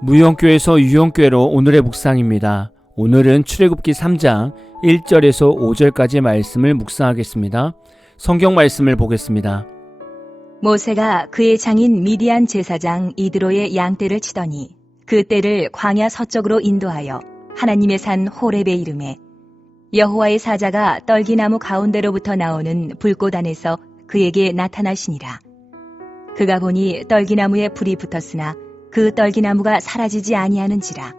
무용교에서 유용교회로 오늘의 묵상입니다. 오늘은 출애굽기 3장 1절에서 5절까지 말씀을 묵상하겠습니다. 성경 말씀을 보겠습니다. 모세가 그의 장인 미디안 제사장 이드로의 양떼를 치더니 그 떼를 광야 서쪽으로 인도하여 하나님의 산 호렙에 이르매 여호와의 사자가 떨기나무 가운데로부터 나오는 불꽃 안에서 그에게 나타나시니라. 그가 보니 떨기나무에 불이 붙었으나 그 떨기나무가 사라지지 아니하는지라.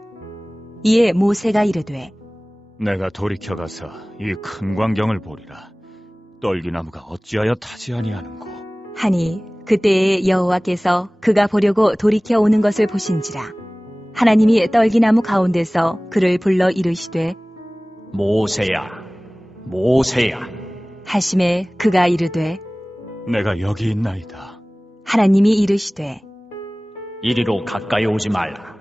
이에 모세가 이르되 내가 돌이켜 가서 이 큰 광경을 보리라. 떨기나무가 어찌하여 타지 아니하는고. 하니 그때에 여호와께서 그가 보려고 돌이켜 오는 것을 보신지라. 하나님이 떨기나무 가운데서 그를 불러 이르시되 모세야, 모세야. 하심에 그가 이르되 내가 여기 있나이다. 하나님이 이르시되 이리로 가까이 오지 말라.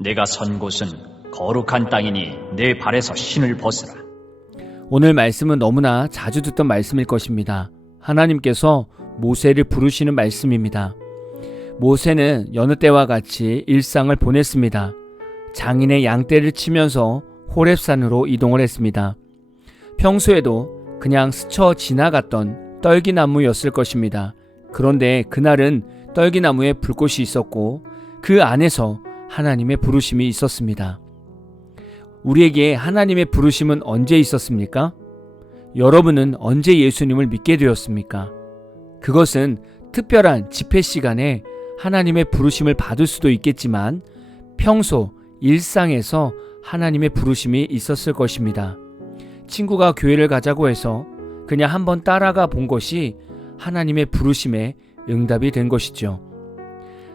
내가 선 곳은 거룩한 땅이니 내 발에서 신을 벗으라. 오늘 말씀은 너무나 자주 듣던 말씀일 것입니다. 하나님께서 모세를 부르시는 말씀입니다. 모세는 여느 때와 같이 일상을 보냈습니다. 장인의 양떼를 치면서 호렙산으로 이동을 했습니다. 평소에도 그냥 스쳐 지나갔던 떨기나무였을 것입니다. 그런데 그날은 떨기나무에 불꽃이 있었고 그 안에서 하나님의 부르심이 있었습니다. 우리에게 하나님의 부르심은 언제 있었습니까? 여러분은 언제 예수님을 믿게 되었습니까? 그것은 특별한 집회 시간에 하나님의 부르심을 받을 수도 있겠지만 평소 일상에서 하나님의 부르심이 있었을 것입니다. 친구가 교회를 가자고 해서 그냥 한번 따라가 본 것이 하나님의 부르심에 응답이 된 것이죠.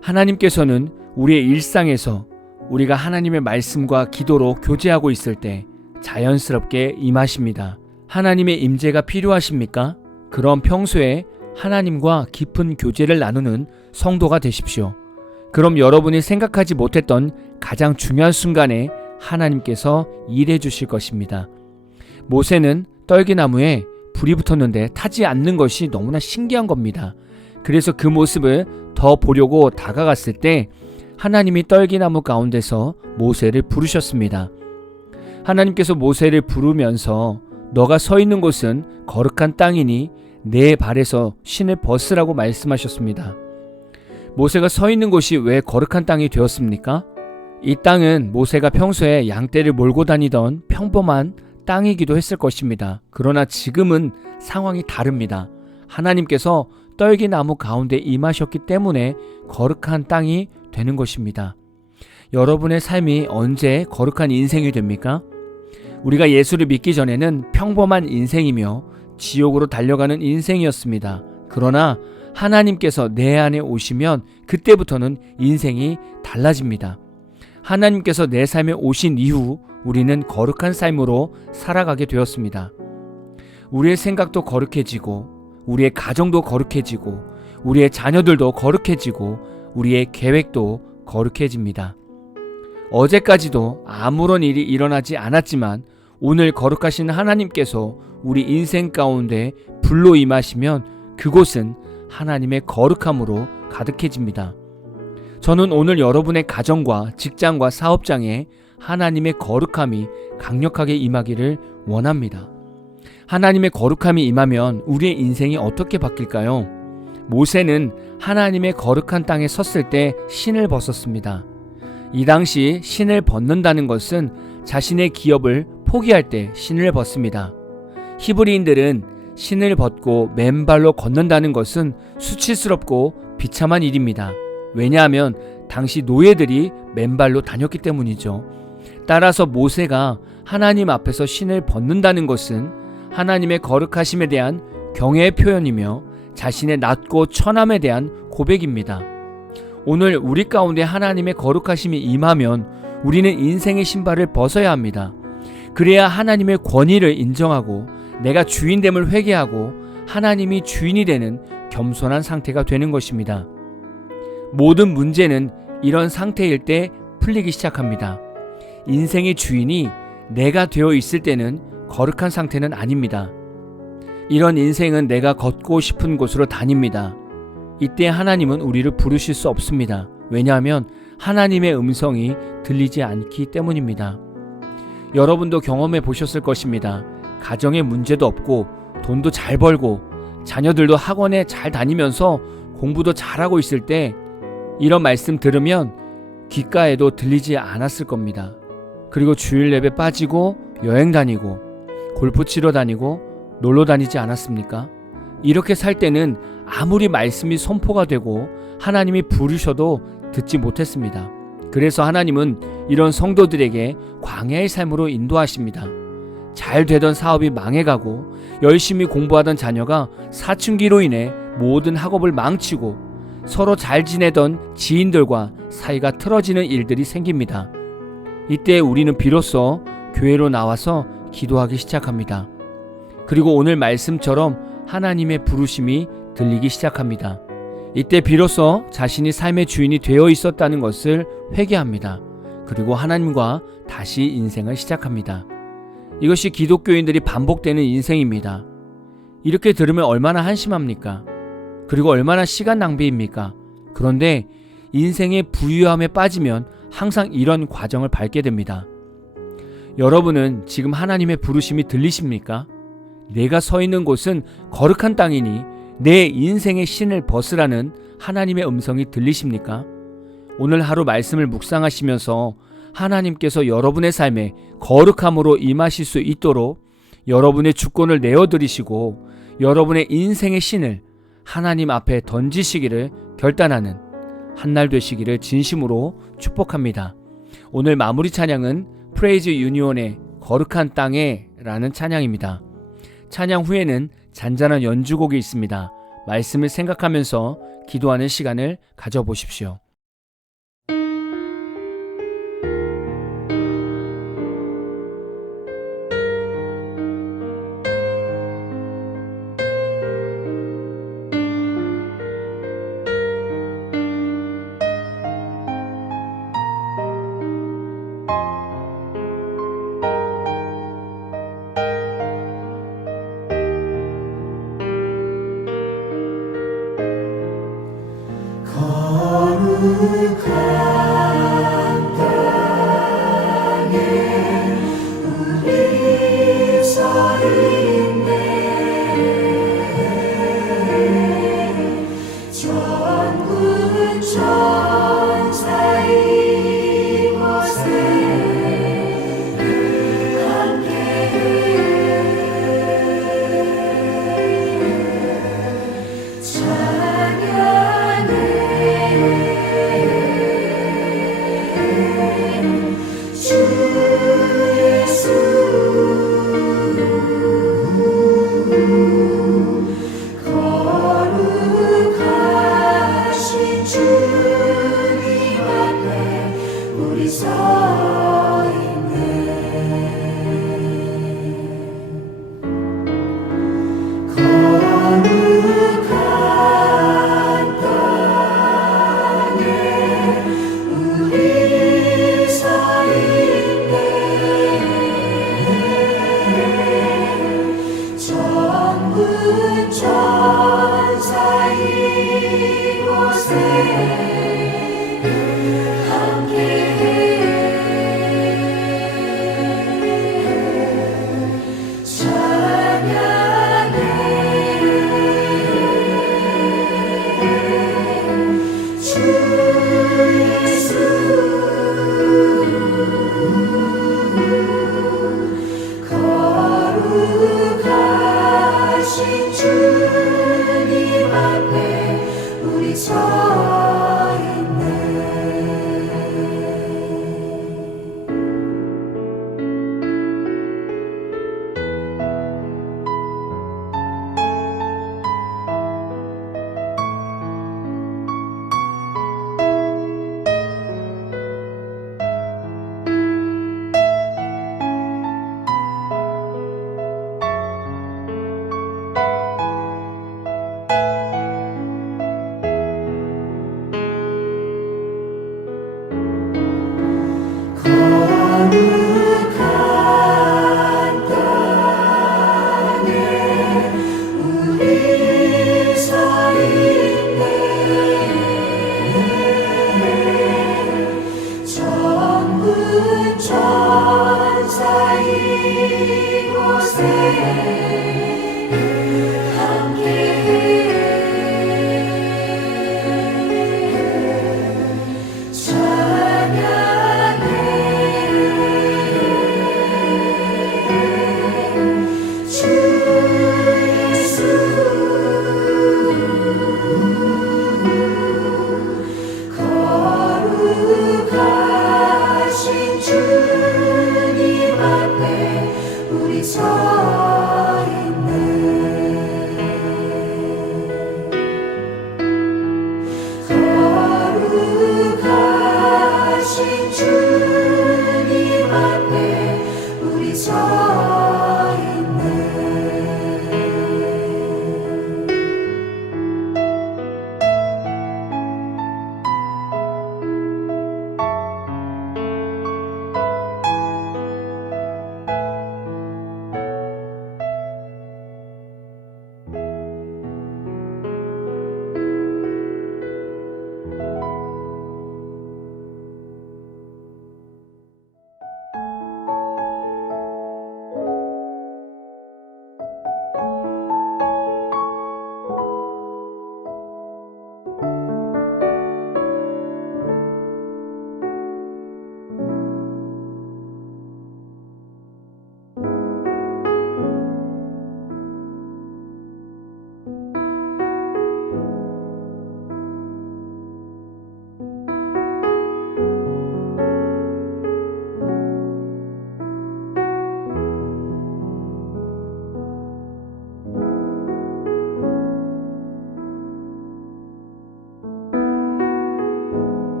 하나님께서는 우리의 일상에서 우리가 하나님의 말씀과 기도로 교제하고 있을 때 자연스럽게 임하십니다. 하나님의 임재가 필요하십니까? 그럼 평소에 하나님과 깊은 교제를 나누는 성도가 되십시오. 그럼 여러분이 생각하지 못했던 가장 중요한 순간에 하나님께서 일해 주실 것입니다. 모세는 떨기나무에 불이 붙었는데 타지 않는 것이 너무나 신기한 겁니다. 그래서 그 모습을 더 보려고 다가갔을 때 하나님이 떨기나무 가운데서 모세를 부르셨습니다. 하나님께서 모세를 부르면서 너가 서 있는 곳은 거룩한 땅이니 내 발에서 신을 벗으라고 말씀하셨습니다. 모세가 서 있는 곳이 왜 거룩한 땅이 되었습니까? 이 땅은 모세가 평소에 양떼를 몰고 다니던 평범한 땅이기도 했을 것입니다. 그러나 지금은 상황이 다릅니다. 하나님께서 떨기나무 가운데 임하셨기 때문에 거룩한 땅이 되는 것입니다. 여러분의 삶이 언제 거룩한 인생이 됩니까? 우리가 예수를 믿기 전에는 평범한 인생이며 지옥으로 달려가는 인생이었습니다. 그러나 하나님께서 내 안에 오시면 그때부터는 인생이 달라집니다. 하나님께서 내 삶에 오신 이후 우리는 거룩한 삶으로 살아가게 되었습니다. 우리의 생각도 거룩해지고 우리의 가정도 거룩해지고 우리의 자녀들도 거룩해지고 우리의 계획도 거룩해집니다. 어제까지도 아무런 일이 일어나지 않았지만 오늘 거룩하신 하나님께서 우리 인생 가운데 불로 임하시면 그곳은 하나님의 거룩함으로 가득해집니다. 저는 오늘 여러분의 가정과 직장과 사업장에 하나님의 거룩함이 강력하게 임하기를 원합니다. 하나님의 거룩함이 임하면 우리의 인생이 어떻게 바뀔까요? 모세는 하나님의 거룩한 땅에 섰을 때 신을 벗었습니다. 이 당시 신을 벗는다는 것은 자신의 기업을 포기할 때 신을 벗습니다. 히브리인들은 신을 벗고 맨발로 걷는다는 것은 수치스럽고 비참한 일입니다. 왜냐하면 당시 노예들이 맨발로 다녔기 때문이죠. 따라서 모세가 하나님 앞에서 신을 벗는다는 것은 하나님의 거룩하심에 대한 경외의 표현이며 자신의 낮고 천함에 대한 고백입니다. 오늘 우리 가운데 하나님의 거룩하심이 임하면 우리는 인생의 신발을 벗어야 합니다. 그래야 하나님의 권위를 인정하고 내가 주인됨을 회개하고 하나님이 주인이 되는 겸손한 상태가 되는 것입니다. 모든 문제는 이런 상태일 때 풀리기 시작합니다. 인생의 주인이 내가 되어 있을 때는 거룩한 상태는 아닙니다. 이런 인생은 내가 걷고 싶은 곳으로 다닙니다. 이때 하나님은 우리를 부르실 수 없습니다. 왜냐하면 하나님의 음성이 들리지 않기 때문입니다. 여러분도 경험해 보셨을 것입니다. 가정에 문제도 없고 돈도 잘 벌고 자녀들도 학원에 잘 다니면서 공부도 잘하고 있을 때 이런 말씀 들으면 귓가에도 들리지 않았을 겁니다. 그리고 주일 예배 빠지고 여행 다니고 골프 치러 다니고 놀러 다니지 않았습니까? 이렇게 살 때는 아무리 말씀이 선포가 되고 하나님이 부르셔도 듣지 못했습니다. 그래서 하나님은 이런 성도들에게 광야의 삶으로 인도하십니다. 잘 되던 사업이 망해가고 열심히 공부하던 자녀가 사춘기로 인해 모든 학업을 망치고 서로 잘 지내던 지인들과 사이가 틀어지는 일들이 생깁니다. 이때 우리는 비로소 교회로 나와서 기도하기 시작합니다. 그리고 오늘 말씀처럼 하나님의 부르심이 들리기 시작합니다. 이때 비로소 자신이 삶의 주인이 되어 있었다는 것을 회개합니다. 그리고 하나님과 다시 인생을 시작합니다. 이것이 기독교인들이 반복되는 인생입니다. 이렇게 들으면 얼마나 한심합니까? 그리고 얼마나 시간 낭비입니까? 그런데 인생의 부유함에 빠지면 항상 이런 과정을 밟게 됩니다. 여러분은 지금 하나님의 부르심이 들리십니까? 내가 서 있는 곳은 거룩한 땅이니 내 인생의 신을 벗으라는 하나님의 음성이 들리십니까? 오늘 하루 말씀을 묵상하시면서 하나님께서 여러분의 삶에 거룩함으로 임하실 수 있도록 여러분의 주권을 내어드리시고 여러분의 인생의 신을 하나님 앞에 던지시기를 결단하는 한날 되시기를 진심으로 축복합니다. 오늘 마무리 찬양은 프레이즈 유니온의 거룩한 땅에 라는 찬양입니다. 찬양 후에는 잔잔한 연주곡이 있습니다. 말씀을 생각하면서 기도하는 시간을 가져보십시오. 거룩하신 주님 앞에 우리 서